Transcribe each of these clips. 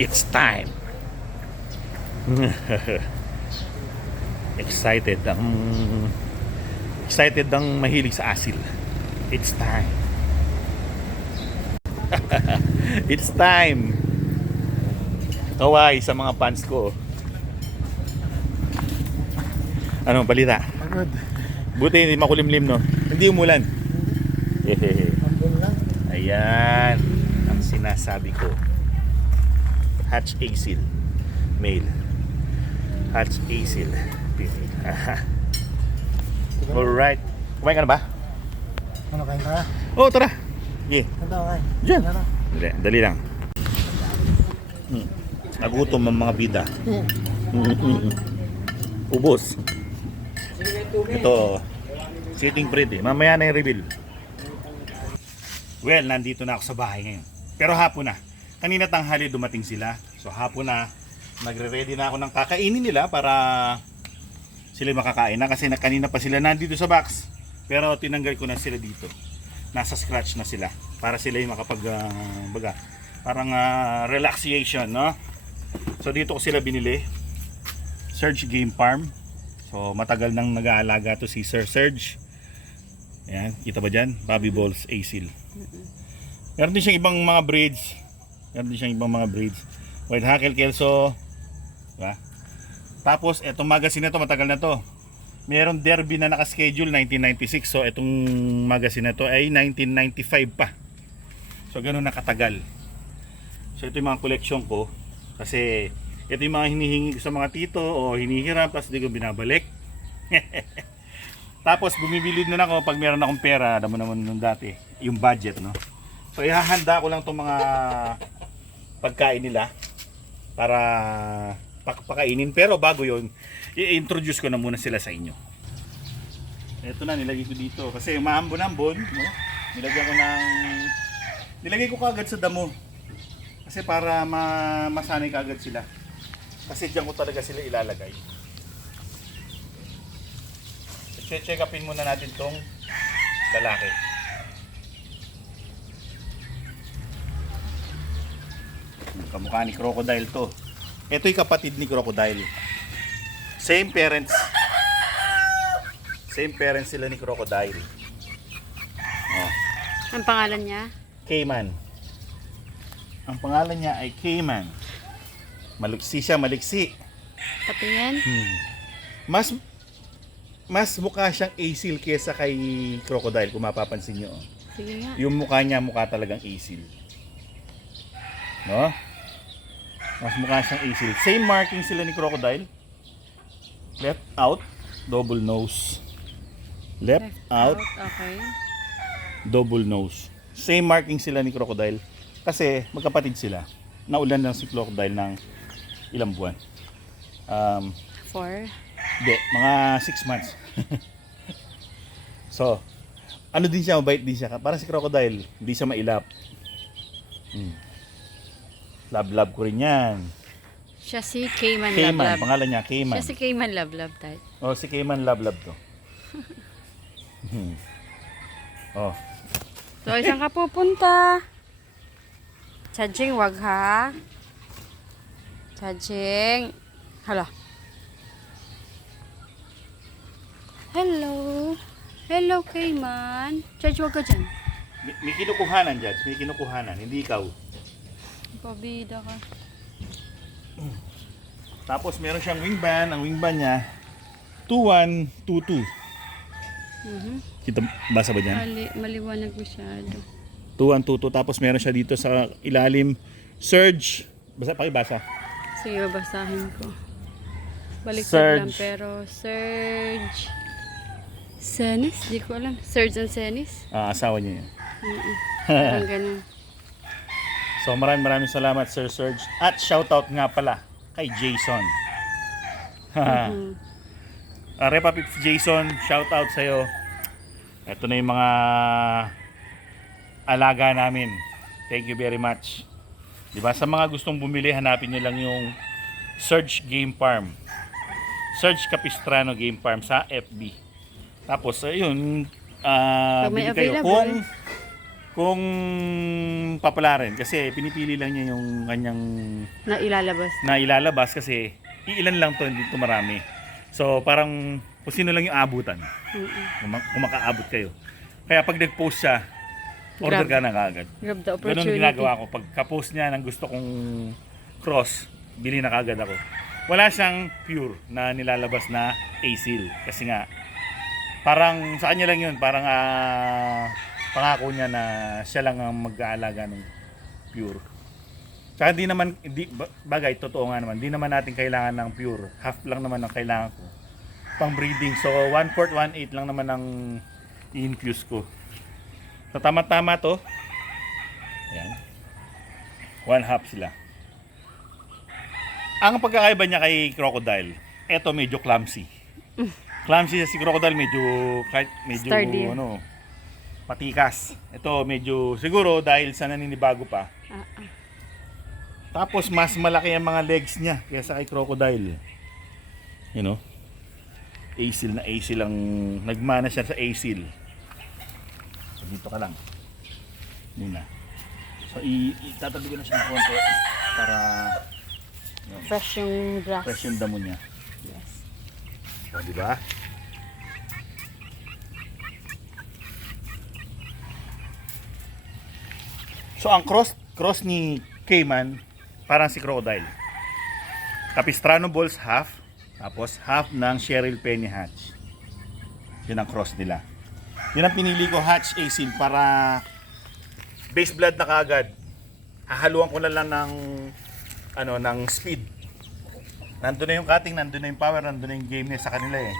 It's time. excited ang excited ang mahilig sa asil. It's time. It's time. Kaway sa mga fans ko. Ano, balita? Pagod. Buti hindi makulimlim, no? Hindi umulan. Hehehe. Ayan ang sinasabi ko. Hatch Asil. Male. Hatch Asil. Female. Aha. Alright. Kumain ka na ba? Ano kain ka? Oh, tara. Yeah. Kain? Diyan. Ano? Dali, dali lang. Hmm. Nagutom ang mga bida. Ubos. Ito, sitting bread eh. Mamaya na yung reveal. Well, nandito na ako sa bahay ngayon. Pero hapon na. Kanina tanghali dumating sila. So hapon na, nagre-ready na ako ng kakainin nila para sila makakain na kasi na kanina pa sila nandito sa box. Pero tinanggal ko na sila dito. Nasa scratch na sila para sila yung makapag ah, baga, parang ah, relaxation, no? So dito ko sila binili. Surge Game Farm. So matagal nang nag-aalaga to si Sir Surge. Ayan, kita ba dyan? Bobby Balls Asil. Meron din siyang ibang mga breeds. Meron din siyang ibang mga breeds. White Hackle Kelso. Diba? Tapos, etong magazine na to, matagal na to. Meron derby na nakaschedule 1996. So, itong magazine na to ay 1995 pa. So, ganun nakatagal. So, ito yung mga collection ko. Kasi, ito yung mga hinihingi ko sa mga tito o hinihiram tapos di ko binabalik. tapos, bumibili na ako pag meron akong pera. Alam mo naman nung dati, yung budget, no? So, ihahanda ko lang itong mga pagkain nila para pak- pakainin. Pero bago yon i-introduce ko na muna sila sa inyo. Ito na, nilagay ko dito. Kasi maambon-ambon, no? Nilagyan ko ng... Nilagay ko kagad sa damo. Kasi para ma masanay kagad sila. Kasi diyan ko talaga sila ilalagay. Check upin muna natin tong lalaki. Kamukha ni Crocodile to. Ito yung kapatid ni Crocodile. Same parents. Same parents sila ni Crocodile. Oh, Ang pangalan niya? Cayman. Ang pangalan niya ay Cayman. Maliksi siya, maliksi. Patingin? Hmm. Mas mas mukha siyang asil kesa kay Crocodile kung mapapansin niyo. oh. Sige nga. Yung mukha niya mukha talagang asil. No? Mas mukha siyang asil. Same marking sila ni Crocodile. Left out, double nose. Left, out, Okay. double nose. Same marking sila ni Crocodile. Kasi magkapatid sila. Naulan lang si Crocodile ng ilang buwan. Um, Four. Hindi, mga 6 months. so, ano din siya, mabait din siya. Para si Crocodile, hindi siya mailap. Hmm. Love-love ko rin yan. Siya si Cayman Cayman, Lablab. pangalan niya, Cayman. Siya si Cayman Lablab tayo. Oh, si Cayman Love-Love to. Oh, So, saan ka pupunta? Chajing, wag ha? Chajing. Hala. Hello. Hello, Cayman. Chaj, wag ka dyan. may, may kinukuhanan, Judge. May kinukuhanan, hindi ikaw. Pabida ka. Tapos meron siyang wingban. Ang wingban niya, 2122. Mhm. Kita, basa ba dyan? Mali, maliwanag masyado. 2122. Tapos meron siya dito sa ilalim, Surge. Basa, pakibasa. Sige, babasahin ko. Balik Surge. lang pero Surge. Senis? Di ko alam. Surge and Senis? Ah, asawa niya yan. Mm Parang ganun. So maraming maraming salamat Sir Serge. At shoutout nga pala kay Jason. Mhm. uh, Repapip Jason, shoutout sa'yo. Ito na yung mga alaga namin. Thank you very much. Diba? Sa mga gustong bumili, hanapin nyo lang yung Surge Game Farm. Surge Capistrano Game Farm sa FB. Tapos, ayun, ah Pag may kayo. available. Kung, kung papalarin kasi pinipili lang niya yung kanyang Na ilalabas. na ilalabas kasi iilan lang to hindi to marami. So parang kung sino lang yung abutan. Mm-mm. Kung ma- kung makaabot kayo. Kaya pag nag-post siya, order Grab. ka na kaagad. Grab the Ganun opportunity. ginagawa ko. Pag ka-post niya ng gusto kong cross, bili na kaagad ako. Wala siyang pure na nilalabas na A-seal. Kasi nga, parang sa kanya lang yun, parang ah, pangako niya na siya lang ang mag-aalaga ng pure. Tsaka di naman, di, ba- bagay, totoo nga naman, di naman natin kailangan ng pure. Half lang naman ang kailangan ko. Pang breeding. So, 1 4 1 8 lang naman ang i-infuse ko. So, tama-tama to. Ayan. One half sila. Ang pagkakaiba niya kay Crocodile, eto medyo clumsy. Clumsy si Crocodile medyo kahit medyo Sturdy. ano matikas. Ito medyo siguro dahil sa naninibago pa. Ah. Tapos mas malaki ang mga legs niya kaysa kay Crocodile. You know? Asil na Asil ang nagmana siya sa Asil. So dito ka lang. Muna. So i itatabi ko na siya ng konti para Fresh yung grass. fresh yung damo niya. Yes. O, di ba? So ang cross cross ni Cayman parang si Crocodile. Capistrano balls half tapos half ng Cheryl Penny Hatch. Yun ang cross nila. Yun ang pinili ko Hatch Asil para base blood na kagad. Hahaluan ko na lang ng ano ng speed nandun na yung cutting, nandun na yung power, nandun na yung game niya sa kanila eh.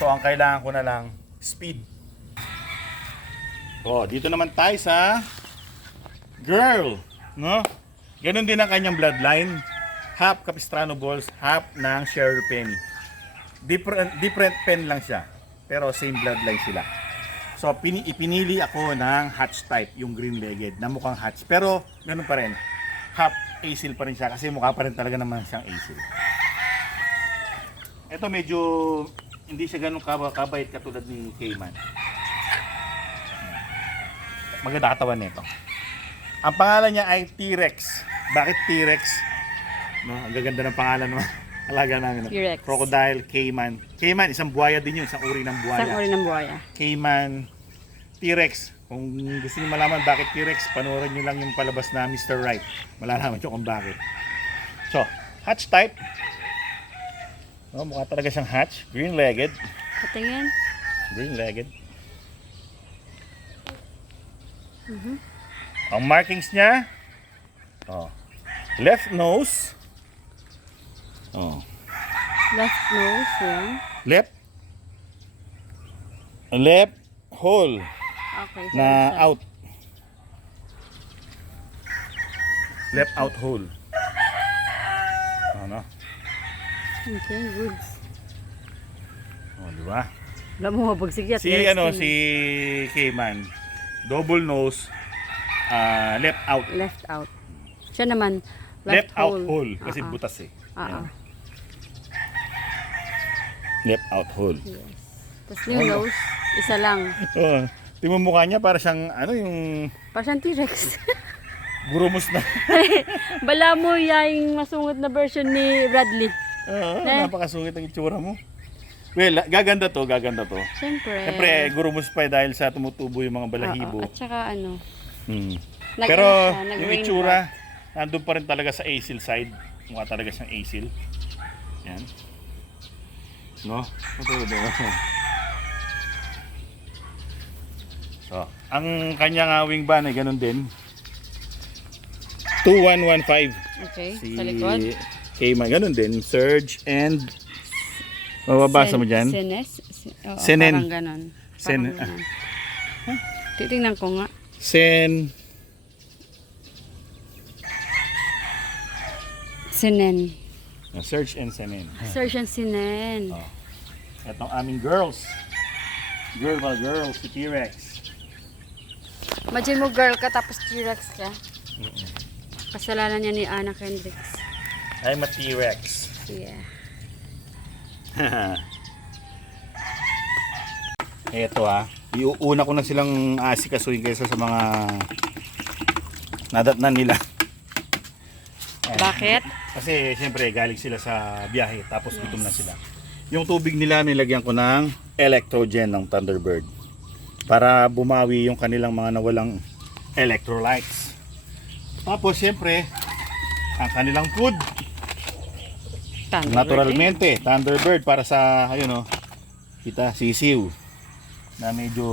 So, ang kailangan ko na lang, speed. Oh, dito naman tayo sa girl, no? Ganon din ang kanyang bloodline. Half Capistrano balls, half ng Cheryl Penny. Different, different pen lang siya, pero same bloodline sila. So, pini, ipinili ako ng hatch type, yung green-legged, na mukhang hatch. Pero, ganun pa rin. Half asil pa rin siya kasi mukha pa rin talaga naman siyang asil. Ito medyo hindi siya ganun kaba- kabait katulad ni Cayman. Maganda katawan nito. Ang pangalan niya ay T-Rex. Bakit T-Rex? No, ang gaganda ng pangalan naman. Alaga namin. no? T-Rex. Crocodile, Cayman. Cayman, isang buhaya din yun, isang uri ng buhaya. Isang uri ng buhaya. Cayman, T-Rex. Kung gusto niyo malaman bakit T-Rex, panoorin niyo lang yung palabas na Mr. Right. Malalaman niyo kung bakit. So, hatch type. Oh, mukha talaga siyang hatch. Green-legged. Patingin. Green-legged. Ang markings niya, oh, left nose, oh, Left nose. Yan. left, left hole Okay. so na isa. out. Left out hole. Ano? Okay, good. Oh, di ba? Wala mo mapagsigyat. Si ano si Cayman, double nose, ah, left out. Left out. Siya naman, Left, left, out hole. hole kasi Ah, ah. butas eh. Ah, ah. Left out hole. Yes. Tapos yung nose, isa lang. Oh, tingnan mo mukha niya para siyang ano yung Parang T-Rex. gurumos na. Bala mo yung masungit na version ni Bradley. Oo, Eh. napakasungit ang itsura mo. Well, gaganda to, gaganda to. Siyempre. Siyempre, gurumos pa eh dahil sa tumutubo yung mga balahibo. Oo, At saka ano, Hmm. nag Pero ano siya, yung nag-rain itsura, nandun pa rin talaga sa asil side. Mukha talaga siyang asil. Yan. No? Ito, ito. So, ang kanyang uh, wing ban ay ganun din. 2115. Okay, Si sa likod. Cayman, ganun din. Surge and mababasa mo dyan? Senes? Se- Oo, Senen. Parang ganon. Sen- Parang ganon. Titingnan ko nga. Sen Sinen. uh, Surge and Senen. Search and sinen. Oh. Itong aming girls. Girl ba girl, si T-Rex. Imagine mo girl ka tapos T-Rex ka. Kasalanan niya ni Anna Kendricks. I'm a T-Rex. Yeah. Ito ah, iuuna ko na silang asikasuhin kaysa sa mga nadatnan nila. Ayan. Bakit? Kasi siyempre galing sila sa biyahe tapos gutom na sila. Yung tubig nila nilagyan ko ng electrogen ng Thunderbird para bumawi yung kanilang mga nawalang electrolytes. Tapos siyempre ang kanilang food Thunder naturalmente Thunderbird para sa ayun oh kita sisiw na medyo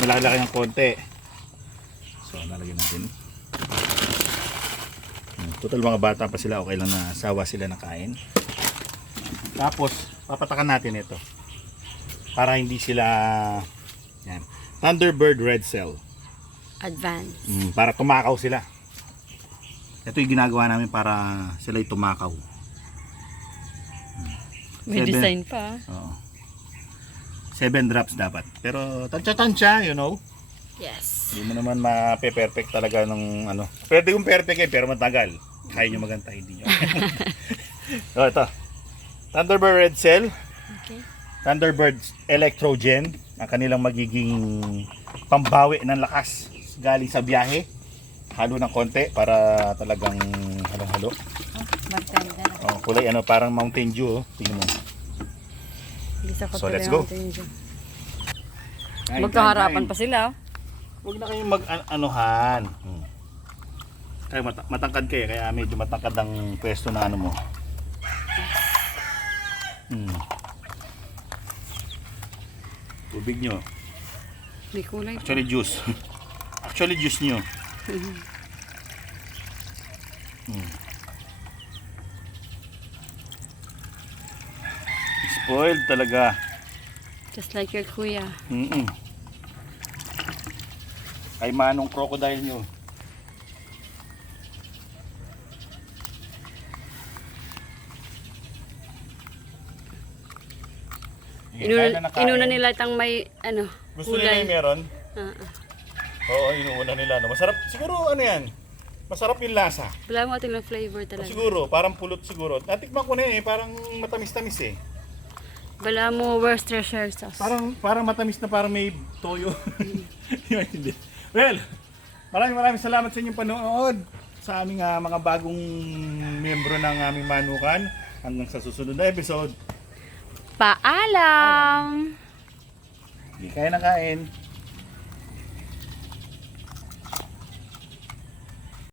nilalaki ng konti. So nalagyan natin. Hmm, Total mga bata pa sila, okay lang na sawa sila ng kain. Tapos, papatakan natin ito. Para hindi sila, yan, Thunderbird Red Cell. Advance. Mm, para tumakaw sila. Ito yung ginagawa namin para sila tumakaw. May Seven. design pa. Oo. Seven drops dapat. Pero tansya-tansya, you know. Yes. Hindi mo naman ma-perfect talaga ng ano. Pwede kong perfect eh, pero matagal. Kaya nyo maganta, hindi nyo. so, ito. Thunderbird Red Cell. Okay. Thunderbird Electrogen. Ang kanilang magiging pambawi ng lakas galing sa biyahe. Halo ng konti para talagang halong-halo. Oh. Oh, kulay ano, parang Mountain Dew. Oh. Tingnan mo. Hindi sa So, let's go. Magkaharapan pa sila. oh. Huwag na kayong mag-anuhan. Hmm. Kaya mat- matangkad kayo, kaya medyo matangkad ang pwesto na ano mo. Hmm. Tubig nyo. May kulay pa. Actually juice. Actually juice nyo. Hmm. Spoiled talaga. Just like your kuya. Mm-mm. Kay manong crocodile nyo. Inuna, na inuna nila itang may, ano, Gusto nila yung meron? Ah, ah. Oo, inuuna nila. No? Masarap. Siguro ano yan? Masarap yung lasa. Wala mo ating flavor O talaga. siguro, parang pulot siguro. Natikman ko na eh. Parang matamis-tamis eh. Wala mo Worcestershire sauce. Parang parang matamis na parang may toyo. Hindi. well, maraming maraming salamat sa inyong panood sa aming ah, mga bagong miyembro ng aming manukan. Hanggang sa susunod na episode. Paalam! Hindi kaya na kain.